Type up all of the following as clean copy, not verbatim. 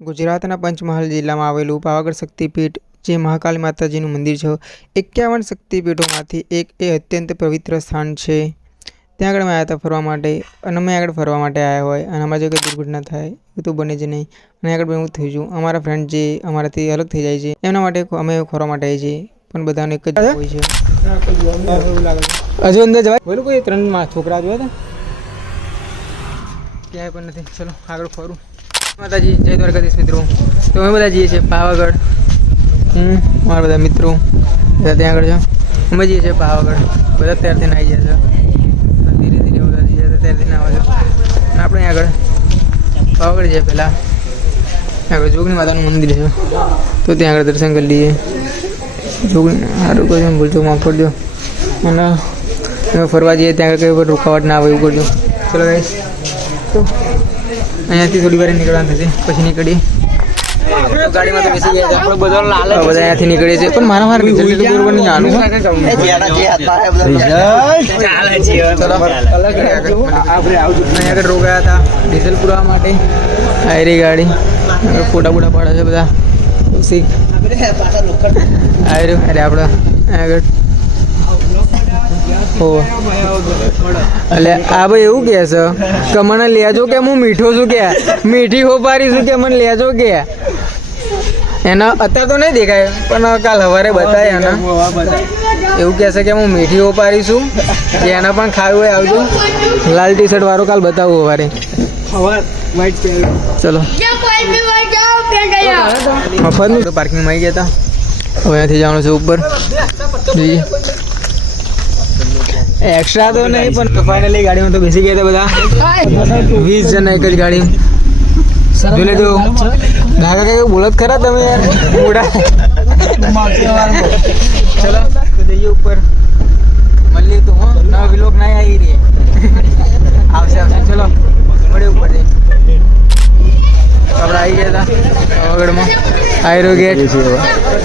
ગુજરાતના પંચમહાલ જિલ્લામાં આવેલું પાવાગઢ શક્તિપીઠ, જે મહાકાળી માતાજીનું મંદિર છે, 51 શક્તિપીઠોમાંથી એક એ અત્યંત પવિત્ર સ્થાન છે. ત્યાં આગળ અમે આવ્યા હતા ફરવા માટે, અને અમે આગળ ફરવા માટે આવ્યા હોય અને અમારી જો કંઈ દુર્ઘટના થાય એ તો બને જ નહીં. અને આગળ એવું થઈ ગયું, અમારા ફ્રેન્ડ જે અમારાથી અલગ થઈ જાય છે એમના માટે અમે ફરવા માટે આવીએ છીએ, પણ બધાને એક જ હોય છે. હજુ અંદર જવાય બોલું, કોઈ 3 છોકરા જોયા હતા ક્યાંય પણ નથી. ચલો આગળ ફરું. માતાજી, જય દ્વારકાધીશ મિત્રો. તો અમે બધા જઈએ છીએ પાવાગઢ. મારા બધા મિત્રો બધા ત્યાં આગળ છે. અમે જઈએ છીએ પાવાગઢ. બધા તૈયાર થઈને આવી ગયા છે. ધીરે ધીરે બધા જઈએ તૈયાર થઈને આવે છે. અને આપણે આગળ પાવાગઢ જઈએ પહેલાં. આગળ જોગણી માતાનું મંદિર છે, તો ત્યાં આગળ દર્શન કરી લઈએ. જોગણી સારું કરજો, ભૂલજો માફ કરજો. અને અમે ફરવા જઈએ ત્યાં આગળ કંઈ પણ રૂકાવટ ના આવે એવું કરજો. ચલો ગાઈસ, તો અહીંયાથી થોડી વાર નીકળવાનું થશે, પછી નીકળીએ. ગાડીમાં તો બેસી ગયા આપણે બધા અહીંયાથી નીકળીએ છીએ, પણ મારા રિઝલ્ટ બરોબર નહીં આનું. આગળ રોકાયા હતા ડીઝલ પુરાવા માટે. આયરી ગાડી ફોટા બોટા પાડે છે બધા. આયરું અરે આપણે આગળ એટલે આ ભાઈ એવું કહે છે કે મને લેજો કે હું મીઠો છું, કે મીઠી હો પારી છું, કે મને લેજો કે. એના અત્યારે તો નહીં દેખાય, પણ કાલ સવારે બતાય એના એવું કહે છે કે હું મીઠી હો પારી છું, જે એના પણ ખાવું હોય આવજો. લાલ ટી શર્ટ વાળો કાલ બતાવું સવારે. ચલો મફતનું પાર્કિંગમાં આવી ગયા હતા. હવે અહીંયાથી જવાનું છે ઉપર. જોઈએ એક્સ્ટ્રા તો નહીં, પણ ફાઇનલી ગાડીમાં તો બેસી ગયા હતા બધા 20 જણા એક જ ગાડી. જોઈ લેજો ધાગા કઈ બોલત ખરા તમે યાર મોડા. ચલો તો જઈએ ઉપર. મળીએ તો નવા વિલોક ના આવી રહી આવશે. ચલો મળે ઉપર જઈએ. આપણે આવી ગયા હતા પાવાગઢમાં. આયરો ગેટ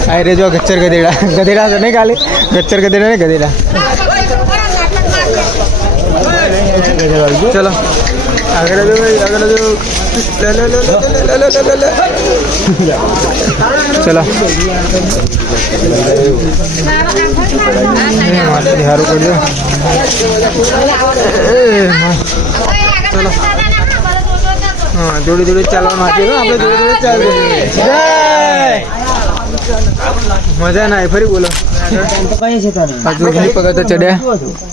આયરે જો ગચ્ચર ગધેડા ગધેડા તો નહીં, કાલે ગચ્ચર ગધેડા ને ગધેડા. ચલો આગળ જો આગળ જો. ચલો સારું કરજો. ચલો હા, જોડી જોડી ચાલવાનું હતું. આપણે જોડે જોડે ચાલવું. મજા ના આવી. ફરી બોલો. હજુ ઘણી પગત ચડ્યા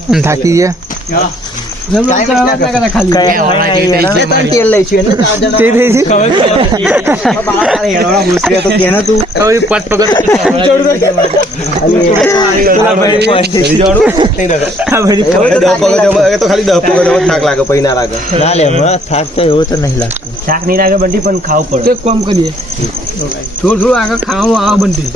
અને થાકી ગયા. થાક નહીં લાગે બંટી, પણ ખાવું પડે. કામ કરીએ થોડું આગળ ખાવું આવે બંટી.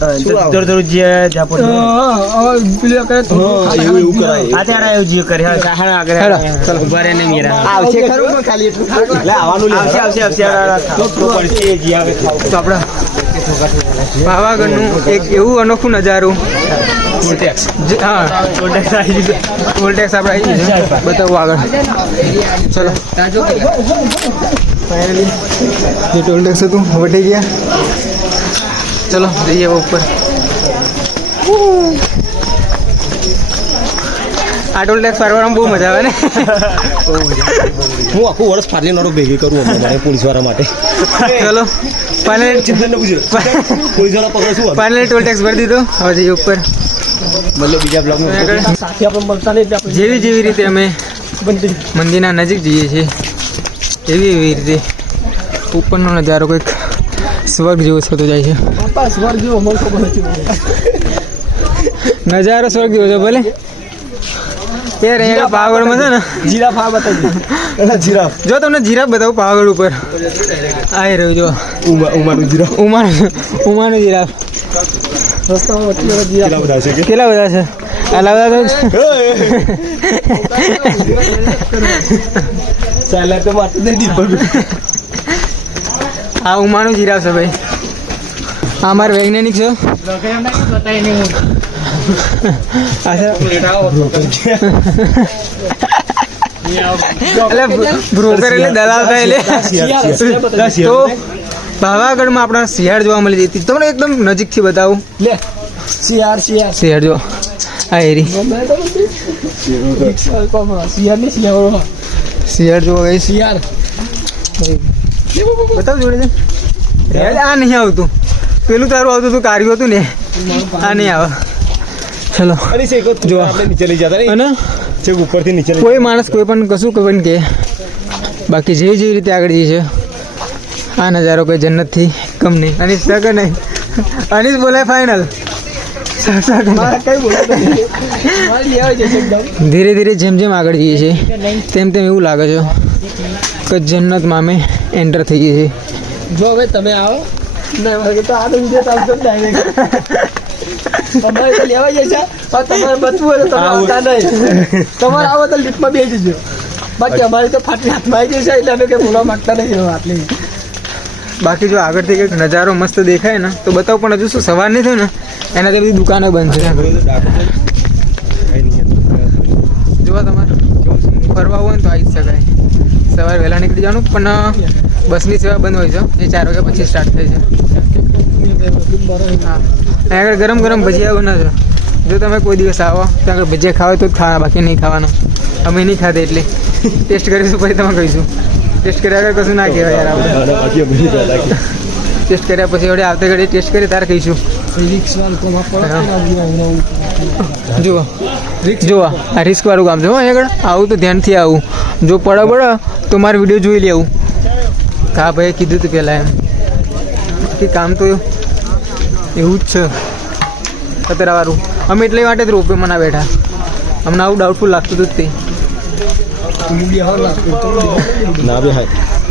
પાવાગઢનું એક એવું અનોખું નજારું. હા, ટોલ ટેક્સ આપણે આવી ગયું છે, બતાવું આગળ. ચલો ફાઇનલી જે ટોલ ટેક્સ હતું વટી ગયા. ચલો જઈએ ઉપર. આ ટોલ ટેક્સ ફરવામાં બહુ મજા આવે ને. હું આખું વર્ષ ફાટલી નોટો ભેગી કરું પોલીસ વાળા માટે. ચલો ફાઇનલી ટોલ ટેક્સ ભરી દીધો. હવે જઈએ ઉપર. બીજા બ્લોગ જેવી જેવી રીતે અમે મંદિરના નજીક જઈએ છીએ, એવી એવી રીતે ઉપરનો નજારો કંઈક સ્વર્ગ જેવો થતો જાય છે. સ્વર્ગ જેવો નજારો સ્વર્ગ જેવો છે ભલે યાર. અહીંયા પાવાગઢમાં છે ને જીરાફ આ બતાવી. જીરાફ જો તમને જીરાફ બતાવું પાવાગઢ ઉપર. આવી રહ્યું જો ઉમાનું જીરાફ. ઉમાનું જીરાફ. રસ્તામાં કેટલા બધા છે? કેટલા બધા છે? આલા બધા તો આ ઉમાનું જીરાફ છે ભાઈ. આ અમારા વૈજ્ઞાનિક છે. એટલે બ્રોકર એટલે દલાલ થાય એટલે તો પાવાગઢમાં આપણા શિયાળ જોવા મળી જતી. તમને એકદમ નજીકથી બતાવું. લે શિયાળ શિયાળ જો આ એરી શિયાળ જો ગઈ શિયાળ બતાવ જોડે છે. આ નહીં આવતું, પેલું તારું આવતું હતું કાર્યું હતું ને, આ નહીં આવે. ચલો જો આપણે નીચે લઈ જતા અને છેક ઉપરથી નીચે કોઈ માણસ કોઈ પણ કશું કોઈ પણ કે બાકી જેવી રીતે આગળ જઈએ છે આ નજારો કોઈ જન્નતથી કમ નહીં. અનિશ સગર નહીં, અનિશ બોલાય ફાઇનલ. ધીરે ધીરે જેમ જેમ આગળ જઈએ છીએ તેમ તેમ એવું લાગે છે કે જન્નતમાં અમે એન્ટર થઈ ગઈએ છીએ. જો હવે તમે આવો તો આ તો વિડીયો ચાલતો જ ડાયરેક્ટ તમારે તો લેવા જશે તમારે બચવું હોય તો તમે આવતા નહીં. તમારે આવો તો લિફ્ટમાં બેસી જજો. બાકી અમારે તો ફાટલી હાથમાં આવી જશે એટલે અમે કંઈ બોલવા માંગતા નહીં આટલી. બાકી જો આગળથી કંઈક નજારો મસ્ત દેખાય ને તો બતાવ, પણ હજુ શું સવાર નહીં થયું ને એનાથી બધી દુકાનો બંધ છે. જોવા તમારે ફરવા હોય ને તો આવી જ શકાય. સવારે વહેલા નીકળી જવાનું, પણ બસની સેવા બંધ હોય છે, એ 4 વાગ્યા પછી સ્ટાર્ટ થાય છે. હા, અહીં આગળ ગરમ ગરમ ભજીયા બને છે. જો તમે કોઈ દિવસ આવો તો આગળ ભજીયા ખાવા તો જ ખાવાના, બાકી નહીં ખાવાનું. અમે નહીં ખાધે એટલે ટેસ્ટ કરીશું પછી તમે કહીશું. ટેસ્ટ કર્યા આગળ કશું ના કહેવાય યાર. આપણે ટેસ્ટ કર્યા પછી વડે આવતા ઘડી ટેસ્ટ કરી તારે કહીશું. જુઓ જુઓ આ રિસ્ક વાળું કામ છે. હો આગળ આવું તો ધ્યાનથી આવું. જો પડે તો મારો વિડીયો જોઈ લેવું. હા ભાઈ કીધું હતું પહેલાં એમ. બાકી કામ તો એવું જ છે ખતરાવાળું. અમે એટલે માટે જ રોપેમાં ના બેઠા. અમને આવું ડાઉટફુલ લાગતું હતું જ તે.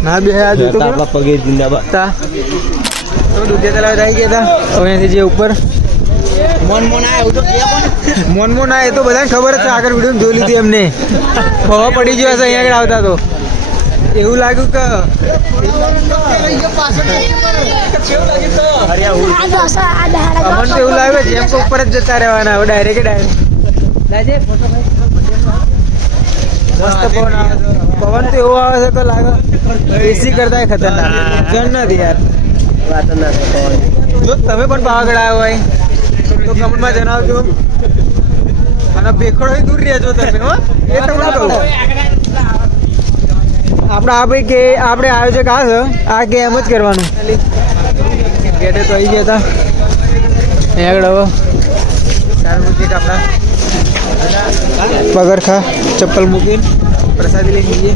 ના બે આ જોતો પગે જિંદાબાદ. તમે દુધિયા તલાવ આવી ગયા હતા. હવે અહીંથી જે ઉપર મોન આ એ તો બધાને ખબર જ છે. આગળ વિડીયો જોઈ લીધી એમને. હવા પડી ગયો હશે અહીંયા આગળ આવતા તો. એવું લાગ્યું કે અમને તો એવું લાગે જેમ કે ઉપર જ જતા રહેવાના. હવે ડાયરેક્ટ મસ્ત પવન આવે છે. પવન તો એવો આવે છે કે લાગે એસી કરતા ખતરનાક. જન્નત યાર. જો તમે પણ પાવાગઢ આવ્યો હોય તો કમેન્ટમાં જણાવજો. અને ભેખડો દૂર રહેજો તમે. હો એ તમને કહું. આપણે આ ભાઈ કે આપણે આયોજક આ છે, આ કે એમ જ કરવાનું. ગેટે તો આવી ગયા હતા. અહીં આગળ હવે સાર્વજનિક આપણા પગરખા ચપ્પલ મૂકીને પ્રસાદી લઈને જઈએ.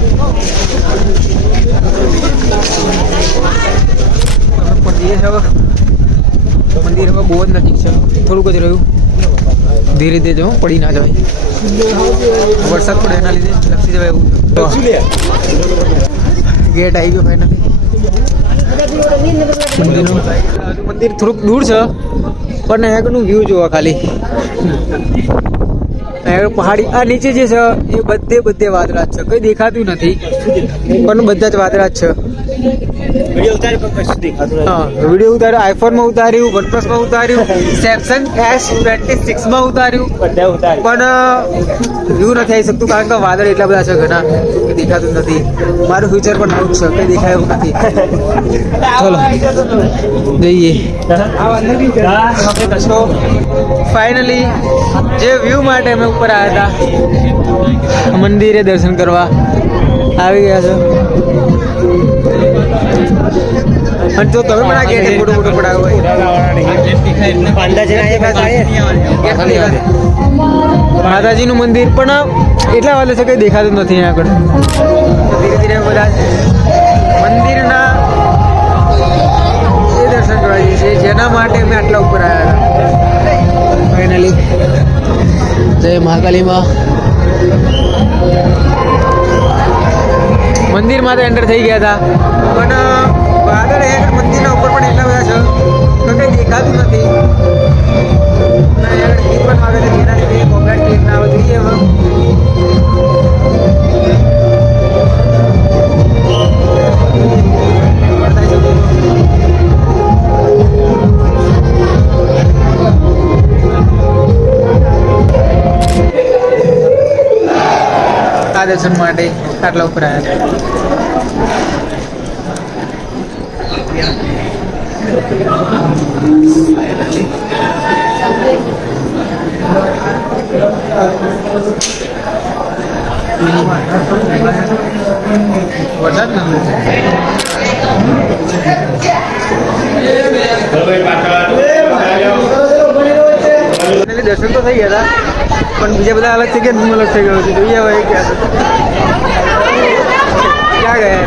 પહોંચીએ છે હવે. મંદિર હવે બહુ જ નજીક છે, થોડુંક જ રહ્યું. ધીરે ધીરે જવું, પડી ના જવાય. વરસાદ પડે એના લીધે લપસી જવાય એવું. ગેટ આવી ગયો ફાઇનલી. મંદિર થોડુંક દૂર છે, પણ આગળનું વ્યૂ જોવા ખાલી. પહાડી આ નીચે જે છે એ બધે વાદળા જ છે. કઈ દેખાતું નથી, પણ બધા જ વાદળા જ છે. હા, વિડીયો ઉતાર્યો, આઈફોનમાં ઉતાર્યું, વનપ્લસમાં ઉતાર્યું, સેમસંગ S26માં ઉતાર્યું, પણ વ્યૂ નથી આવી શકતું કારણ કે વાદળ એટલા બધા છે ઘણા કે દેખાતું નથી. મારું ફ્યુચર પણ આવું જ છે, કઈ દેખાય એવું નથી. ચલો જઈએ. તો ફાઇનલી જે વ્યૂ માટે અમે ઉપર આવ્યા હતા મંદિરે દર્શન કરવા આવી ગયા છે. અને જો તમે પણ આ ગેટ ફોટો પડાવો માતાજીનું મંદિર પણ એટલા વાલે છે કંઈ દેખાતું નથી અહીંયા આગળ. ધીરે ધીરે બધા મંદિરના એ દર્શન કરવા જઈએ છીએ જેના માટે અમે આટલા ઉપર આવ્યા હતા. ફાઇનલી જય મહાકાલીમાં મંદિરમાં તો એન્ટર થઈ ગયા હતા, પણ વાદળ આગળ મંદિરના ઉપર પણ એટલા બધા છે તો કંઈ દેખાતું નથી. આગળ ગીત પણ આવે છે જેના લીધે કોમ્પ્લેટ ક્લિપ ના આવે જોઈએ. હવે આ દર્શન માટે આટલા ઉપર આવ્યા હતા. વરસાદ ના દર્શન તો થઈ ગયા હતા પણ બીજા બધા અલગ થઈ ગયા હું અલગ થઈ ગયો છું જોઈએ હવે ક્યાં ગયા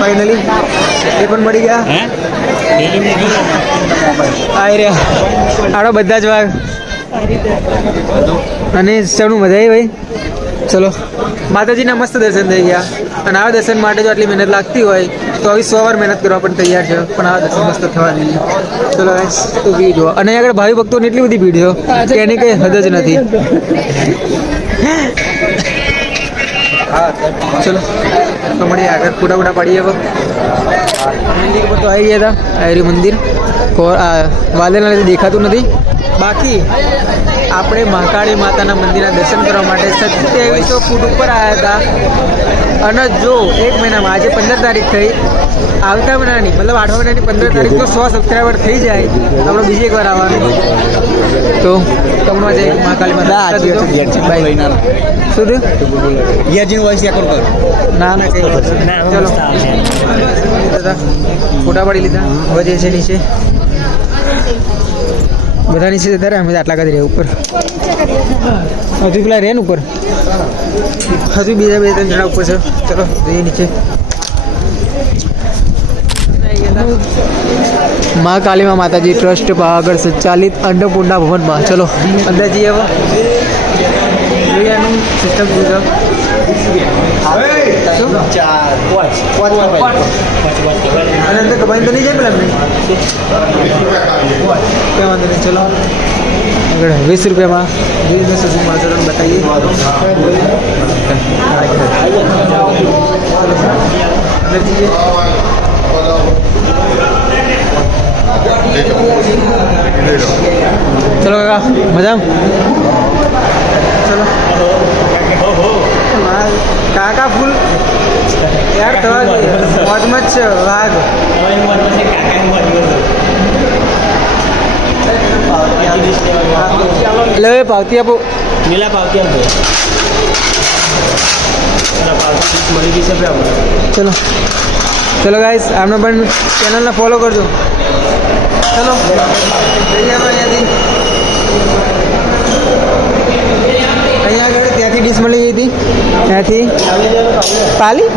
ફાઇનલી એ પણ મળી ગયા આવી રહ્યા આડો બધા જ વાઘ અને ચણું મજા આવી ભાઈ ચલો માતાજીના મસ્ત દર્શન થઈ ગયા અને આવા દર્શન માટે જો આટલી મહેનત લાગતી હોય તો આવી 100 વાર મહેનત કરવા પણ તૈયાર છે પણ આવા દર્શન મસ્ત થવા જોઈએ ચલો તો ભીડ જો અને આગળ ભાવિ ભક્તોની એટલી બધી ભીડ છે કે એની કંઈ હદ જ નથી ચલો તો મળીએ આગળ ફોટા પાડીએ હવે મંદિર પર તો આવી ગયા હતા આયરી મંદિર વાદળના લીધે દેખાતું નથી બાકી આપણે મહાકાળી માતાના મંદિરના દર્શન કરવા માટે 2700 ફૂટ ઉપર આવ્યા હતા અને જો એક મહિનામાં આજે 15 તારીખ થઈ આવતા મહિનાની મતલબ 8મા મહિનાની 15 તારીખનો 100 સબસ્ક્રાઈબર થઈ જાય આપણે બીજી એકવાર આવવાનું તો તમને જય મહાકાળી માતા શું થયું ના ના કઈ ચલો ફોટા પાડી લીધા હવે જે છે નીચે બધા નીચે જતા રહ્યા અમે આટલા કાંઈ રહ્યા ઉપર હજુ પેલા રહે ને ઉપર હજુ બીજા 2-3 જણા ઉપર છે ચલો જઈએ નીચે મા કાલીમા માતાજી ટ્રસ્ટ પાવાગઢ સંચાલિત અન્નપૂર્ણા ભવનમાં ચલો અંદર જઈએ હવે જોઈએ એનું સિસ્ટમ શું છે અને અંદર કબાઈ તો નહીં જાય પેલા એમને क्या वांधो नहीं चलो अगर 20 रुपये में 20 माजरन बताइए चलो काका मजा चलो काका फूल यार तो मौज मच वाघ એટલે પાવતી આપો નીલા પાવતી આપો મળી ગઈ છે ચલો ચલો ગાઈસ આમને પણ ચેનલને ફોલો કરજો ચલો જઈએ આપણે અહીંયા આગળ ત્યાંથી ડીશ મળી ગઈ હતી ત્યાંથી પાલી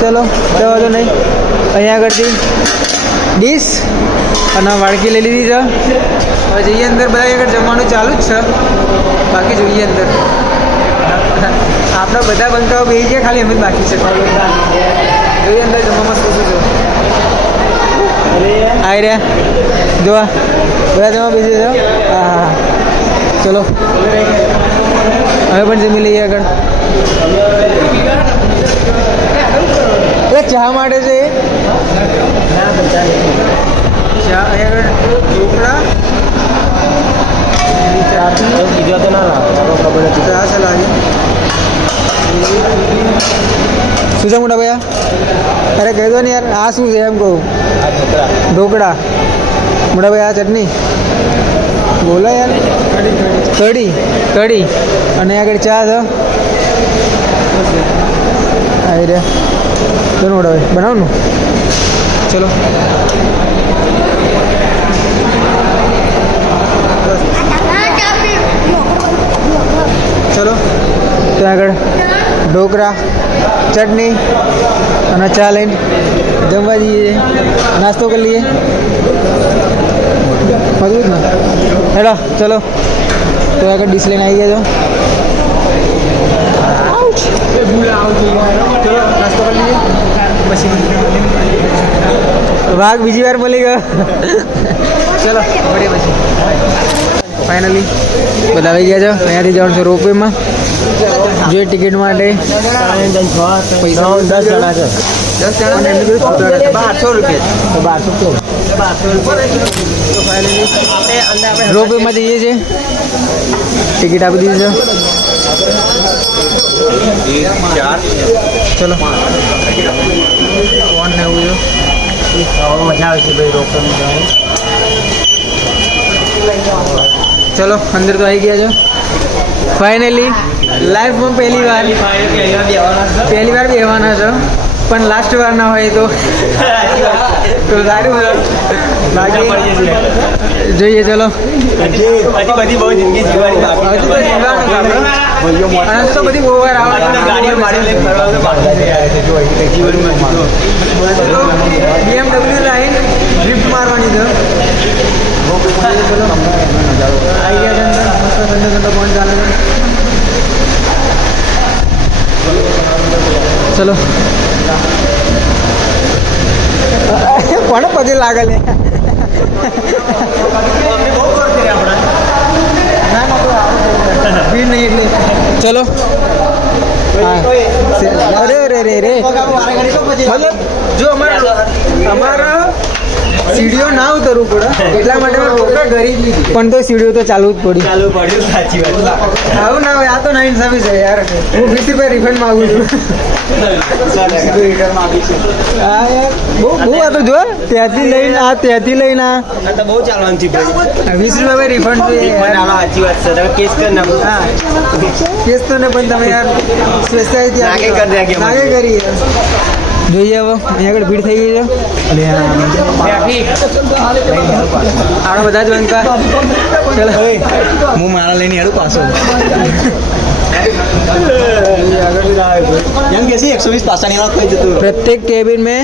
ચલો જવા દો નહીં અહીંયા આગળથી ડીશ અને વાડકી લઈ લીધી છે હવે જઈએ અંદર બધા આગળ જમવાનું ચાલુ જ છે બાકી જોઈએ અંદર આપણા બધા બંકાઓ બેસી ગયા ખાલી અમે જ બાકી છે જોઈએ અંદર જમવામાં શું શું છે આવી રહ્યા જોવા બધા જમવા બેસી જાઓ હા હા ચલો હવે પણ જમી લઈએ આગળ ચા માટે છે ચા આગળ ઢોકળા ચા સલાદ શું છે મોટા ભૈયા અરે કહી દો ને યાર આ શું છે એમ કહું ઢોકળા મોટા ભાઈ આ ચટણી બોલો યાર કઢી અને આગળ ચા છે આવી રે दोनों मोटा भाई बनाओ ना चलो चलो तो આગળ ઢોકળા ચટણી અને ચા લઈને જમવા જઈએ નાસ્તો કરી લઈએ મજબૂત ને હેલો ચલો તો આગળ ડીશ લઈને આવી ગયા છો નાસ્તો કરી લઈએ પછી વાઘ બીજી વાર મળી ગયો ચલો મળીએ પછી ફાઇનલી બધા આવી ગયા છો અહીંયાથી જવાનું છે રોપવેમાં જે ટિકિટ માટે પૈસા 10 જણા છે 10 જણા ને એમની જોડે છૂટા હતા. 1200 રૂપિયા. તો 1200 રોપવેમાં જઈએ છીએ, ટિકિટ આપી દીધી છે. ચલો કોણ ને એવું મજા આવે છે ભાઈ રોકડ. ચલો અંદર તો આવી ગયા છો ફાઇનલી. લાઈફમાં પહેલી વાર બેહવાના છો, પણ લાસ્ટ વાર ના હોય તો સારું બાકી જોઈએ. ચલો બધી બહુ જિંદગી જીવવાની બાકી. હજુ તો જીવવાનું છે આપણે. અને તો બધી બહુ વાર BMW લાઈન ડ્રિફ્ટ મારવાની છે. ચલો આવી ગયા છે અંદર. મસ્ત ઠંડો ઠંડો ફોન ચાલે છે. ચલો કોને પછી લાગે લે ભીડ નહીં એટલે. ચલો અરે રે રે રે મતલબ જો અમારા સીડીઓ ના ઉતરવું પડે એટલા માટે પણ તો સીડીઓ તો ચાલવું જ પડી. સાચી વાત. આવું ના હોય, આ તો ના ઇન્સાફી છે યાર. હું 20 રૂપિયા રિફંડ માંગુ છું. હા યાર બહુ આ તો જો ત્યાંથી લઈને આ બહુ ચાલવાનું છે ભાઈ. 20 રૂપિયા રિફંડ સાચી વાત છે. કેસ કરી નાખો. હા કેસ તો ને પણ તમે યાર સ્પેશિયાલિટી નાગે કરી જોઈએ. હવે અહીંયા આગળ ભીડ થઈ ગઈ છે. આનો બધા જ બંકા. ચલો હું મારા લઈને હેડું પાછો. એમ કે 120 પાસાની વાત કોઈ જતું. प्रत्येक केबिन में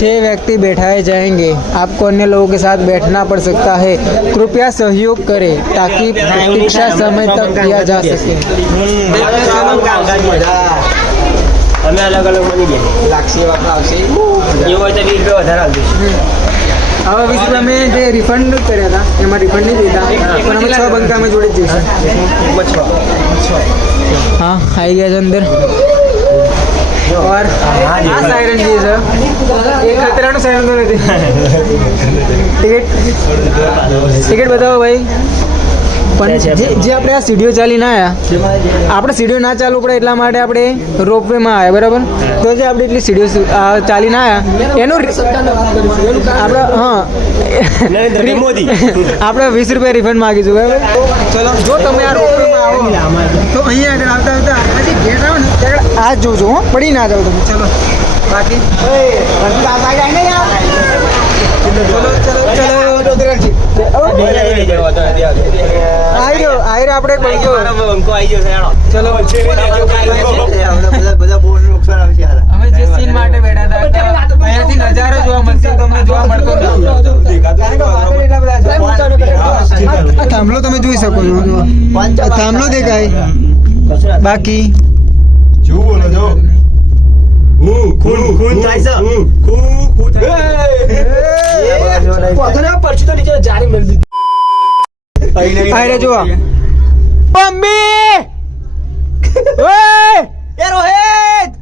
6 व्यक्ति बैठाए जाएंगे. आपको अन्य लोगों के साथ बैठना पड़ सकता है. कृपया सहयोग करें ताकि प्रतीक्षा समय तक किया जा सके. અમે અલગ અલગ મની ગયા લાગશે વાપરા આવશે એવું હોય તો 20 રૂપિયા વધારે આવશે. હવે 20 રૂપિયા મેં જે રિફંડ કર્યા હતા એમાં રિફંડ નહીં દેતા, પણ અમે 6 બંકા અમે જોડે જ જઈશું. હા આવી ગયા છે અંદર. और આ સાયરન જે છે એ ખતરાનું સાયરન તો નથી. ટિકિટ બતાવો ભાઈ. પણ જે આપણે આ સીડીઓ ચાલીને આવ્યા, આપણે સીડીઓ ના ચાલવું પડે એટલા માટે આપણે રોપવેમાં આવ્યા બરાબર. તો જે આપણે એટલી સીડીઓ ચાલીને આવ્યા એનું આપણે મોદી આપણે 20 રૂપિયા રિફંડ માગીશું બરાબર. ચલો જો તમે આ રોપવેમાં આવો તો અહીંયા આગળ આવતા હજી ગેટ આવો ને ત્યાં આગળ આ જોજો હો, પડી ના જાવ તમે. ચલો બાકી આપણે ચલો અમે જે સીન માટે બેઠા હતા અહીંયાથી નજારો જોવા મળશે, તમને જોવા મળતો નથી. આ થાંભલો તમે જોઈ શકો છો, આ થાંભલો દેખાય. બાકી આયરે જોવા પમ્બી ઓય એ રોહિત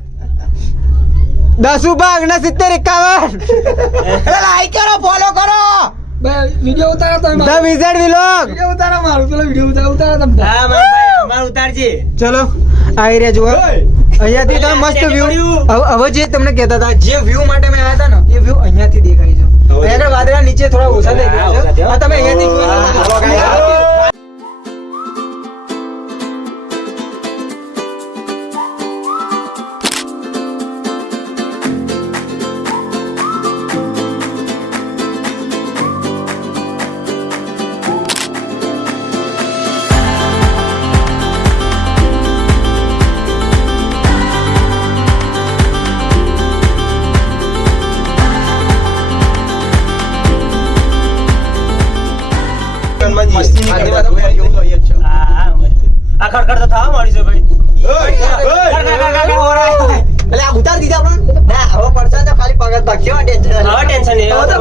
10 ભાગ ના 70 51 લાઈક કરો, ફોલો કરો. વિડિયો ઉતારો તમે. ધ વિઝર્ડ વ્લોગ વિડિયો ઉતારો મારું. પેલો વિડિયો ઉતારો તમે. હા માર ઉતારજે. ચલો આયરે જોવા. અહીંયાથી તમે મસ્ત વ્યૂ. હવે જે તમને કહેતા હતા જે વ્યૂ માટે મેં આવ્યા હતા ને એ વ્યૂ અહીંયાથી દેખાય છે. અહીંયા વાદળા નીચે થોડા ઓછા દેખાય છે. આ તમે અહીંયાથી જોઈ શકો. આ ખડખડ તો થવા મળી છે ભાઈ. ઉતાર દીધા આપણે ના હવે પડશે તો ખાલી પગત ભાગ્યો ટેન્શન હવે ટેન્શન નહીં. હવે તો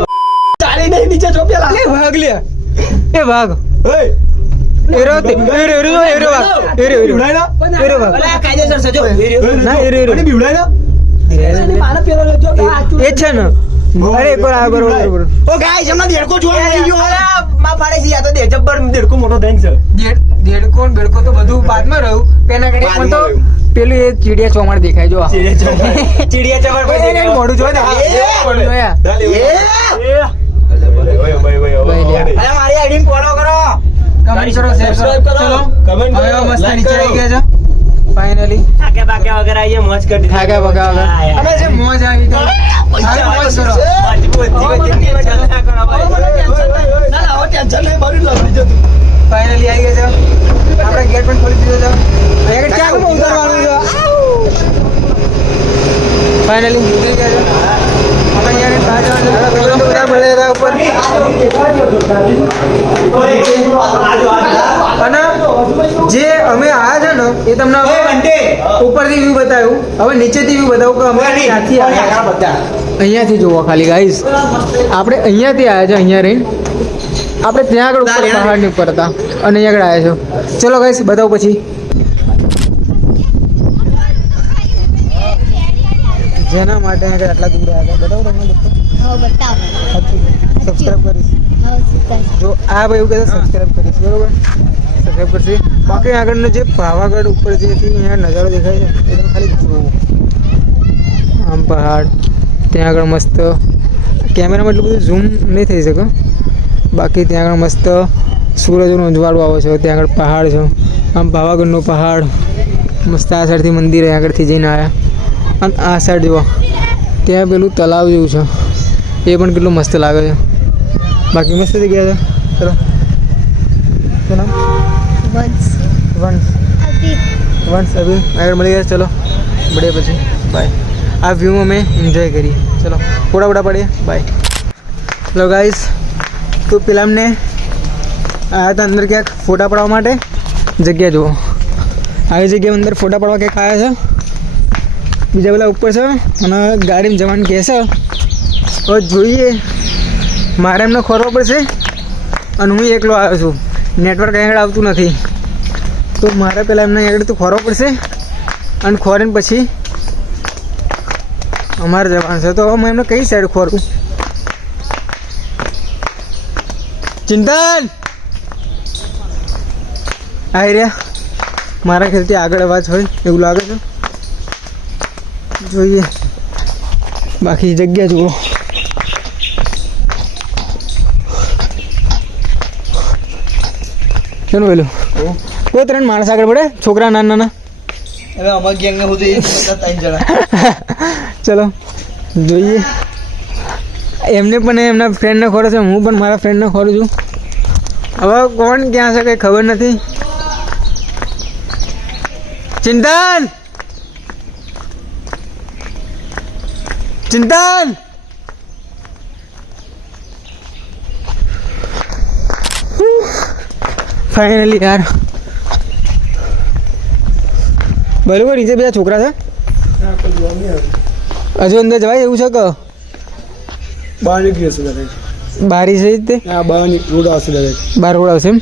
ચાલી નહીં નીચે જો પેલા. એ ભાગ લે એ ભાગ એરો તે એરો એરો એરો ભાગ એરો એરો એરો ભાગ અલા કાયદેસર છે જો. ના એરો એરો બીવડાય મારે પેલો લેજો કે આ એ જ છે ને અરે એકવાર આ બરોબર ઓ ગાઈસ હમણાં દેડકો જોવા મળી ગયો માં પાડે છે આ તો દે જબ્બર દેડકો મોટો થઈને છે દેડકો ને બેડકો તો બધું બાદમાં રહ્યું પેલા ઘડી પણ તો પેલું એ ચીડિયા ચોમાડ દેખાય જો ચીડિયા ચબર પર એ મોઢું જો ને મોઢું જોયા અરે મારી આઈડી ફોલો કરો કમેન્ટ કરો શેર કરો ચલો હવે મસ્ત નીચે આવી ગયા છે ફાઇનલી થાકે બાકે વગર આઈએ મોજ કરી થાકા બગા વગર અને જે મોજ આવી ગઈ હવે મોજ કરો ના ના ટેન્શન નહીં મારું લાગી જતું ફાઇનલી આવી ગયા છે આપણે ગેટ પણ ખોલી દીધો છે અહીંયા ક્યાં બહુ કરવાનું છે ફાઇનલી નીકળી ગયા છે આપણે અહીંયા તાજા બધા મળેલા ઉપર અને જે અમે આયા છે ને એ તમને ઉપરથી વ્યૂ બતાવ્યું હવે નીચેથી વ્યૂ બતાવું કે અમે ક્યાંથી આવ્યા અહીંયાથી જુઓ ખાલી ગાઈસ આપણે અહીંયાથી આવ્યા છે અહીંયા રહીને આપણે ત્યાં આગળ ઉપર પહાડની ઉપર હતા અને અહીંયા આગળ આવ્યા છો ચલો ગાઈસ બતાવું પછી જેના માટે આગળ આટલા દૂર આવ્યા હતા બતાવું તમને સબસ્ક્રાઈબ કરીશ જો આ ભાઈ એવું કહે સબસ્ક્રાઈબ કરીશ બરોબર સબસ્ક્રાઈબ કરશે બાકી આગળનો જે પાવાગઢ ઉપર જે અહીંયા નજારો દેખાય છે એ તમે ખાલી જુઓ આમ પહાડ ત્યાં આગળ મસ્ત કેમેરામાં એટલું બધું ઝૂમ નહીં થઈ શકે બાકી ત્યાં આગળ મસ્ત સૂરજનું ઉજવાળું આવે છે ત્યાં આગળ પહાડ છે આમ પાવાગઢનો પહાડ મસ્ત આ સાઈડથી મંદિર આગળથી જઈને આવ્યા અને આ સાઈડ જુઓ ત્યાં પેલું તલાવ જેવું છે એ પણ કેટલું મસ્ત લાગે છે બાકી મસ્ત જગ્યા છે ચલો શું નામ વંશ અભી આગળ મળી ગયા ચલો મળીએ પછી બાય આ વ્યૂ અમે એન્જોય કરીએ ચલો ફોટા ફોટા પડીએ બાય ચલો ગાઈસ તો પેલા અમને આવ્યા હતા અંદર ક્યાંક ફોટા પાડવા માટે જગ્યા જુઓ આવી જગ્યાએ અંદર ફોટા પાડવા ક્યાંક આવ્યા છે બીજા બધા ઉપર છે અને ગાડીમાં જવાનું કહે છે હવે જોઈએ મારે એમને ખોરવો પડશે અને હું એકલો આવ્યો છું નેટવર્ક આગળ આવતું નથી તો મારે પહેલાં એમને આગળ તો ખોરવો પડશે અને ખોરીને પછી અમારે જવાનું છે તો હું એમને કઈ સાઈડ ખોરું ચિંતન આવી રહ્યા મારા ખ્યાલથી આગળ અવાજ હોય એવું લાગે છે જોઈએ બાકી જગ્યા જુઓ શું પેલું કોઈ ત્રણ માણસ આગળ પડે છોકરા નાના નાના હવે અમાર ગેંગ ને બધું ત્રણ જણા ચલો જોઈએ એમને પણ એમના ફ્રેન્ડને ખોરે છે હું પણ મારા ફ્રેન્ડને ખોરું છું હવે કોણ ક્યાં છે કંઈ ખબર નથી ચિંતન ચિંતન ફાઇનલી યાર બરોબર નીચે બધા છોકરા છે હજુ અંદર જવાય એવું છે કે બહાર નીકળી હશે દાદા બારી છે તે હા બહાર રોડ આવશે દાદા બાર રોડ આવશે એમ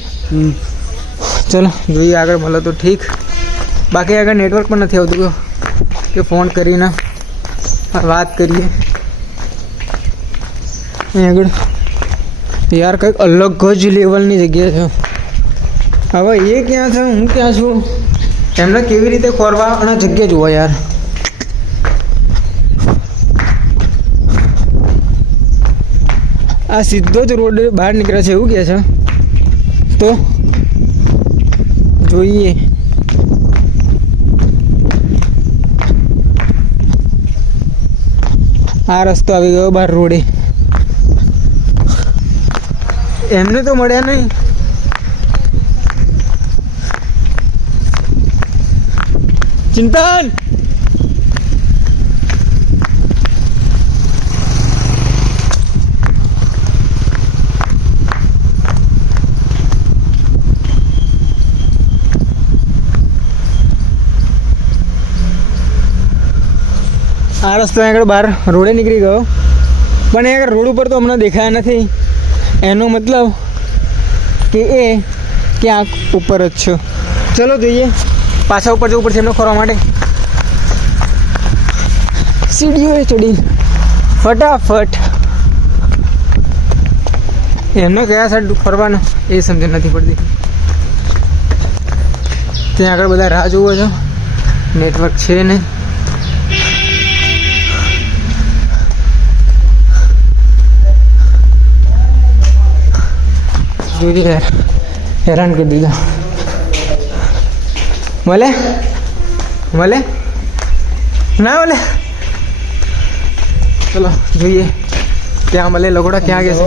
ચલો જોઈએ આગળ મળે તો ઠીક બાકી આગળ નેટવર્ક પણ નથી આવતું કે ફોન કરીને વાત કરીએ અહીં આગળ યાર કંઈક અલગ જ લેવલની જગ્યા છે હવે એ ક્યાં છે હું ક્યાં છું એમને કેવી રીતે ખોરવા અને જગ્યા જુઓ યાર આ સીધો જ રોડ બહાર નીકળે છે એવું કહે છે તો જોઈએ આ રસ્તો આવી ગયો બહાર રોડે એમને તો મળ્યા નહીં ચિંતન આ રસ્તો આગળ બહાર રોડે નીકળી ગયો પણ એ આગળ રોડ ઉપર તો હમણાં દેખાયા નથી એનો મતલબ કે એ ક્યાંક ઉપર જ છે ચલો જોઈએ પાછા ઉપર જવું પડશે એમને ખોરવા માટે સીડીઓ ચડી ફટાફટ. એમને કયા સાઈડ ફરવાનું એ સમજ નથી પડતી. ત્યાં આગળ બધા રાહ જોવો છો, નેટવર્ક છે નહીં. જોઈ યાર, હેરાન કરી દીધા. મળે મળે ના મળે? ચલો જોઈએ ક્યાં મળે. લગોડા ક્યાં ગયા છે?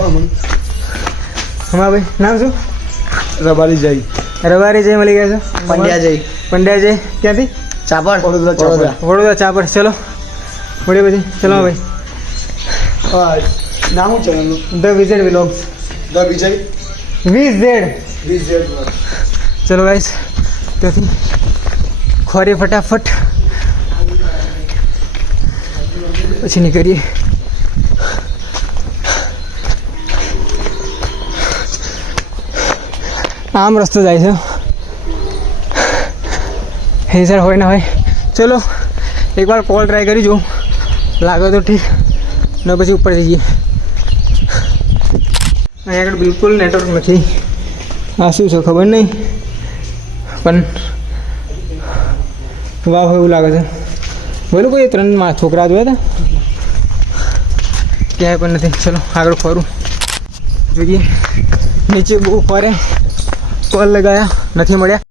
હમણાં ભાઈ નામ શું? રબારી જઈ રબારી જઈ મળી ગયા છે. પંડ્યા જઈ પંડ્યા જઈ ક્યાંથી? ચાપડ વડોદરા ચાપર. ચલો મળીએ પછી. ચલો ભાઈ. નામ શું ચેનલનું? The VZ vlogs. The Vijay VZ. Vijay. ચલો ગાઈસ, ત્યાંથી ખોરી ફટાફટ પછી નીકળીએ. આમ રસ્તો જાય છે, એ સર હોય ના હોય. ચલો એકવાર કોલ ટ્રાય કરી જોઉં, લાગે તો ઠીક, ને પછી ઉપર જઈએ. અહીંયા આગળ બિલકુલ નેટવર્ક નથી. આ શું છે ખબર નહીં, પણ વાહ એવું લાગે છે. બોલું કોઈ 3 છોકરા જોયા હતા, ક્યાંય પણ નથી. ચલો આગળ ફરું જોઈએ. નીચે બહુ ફરે, કોલ લગાયા નથી મળ્યા.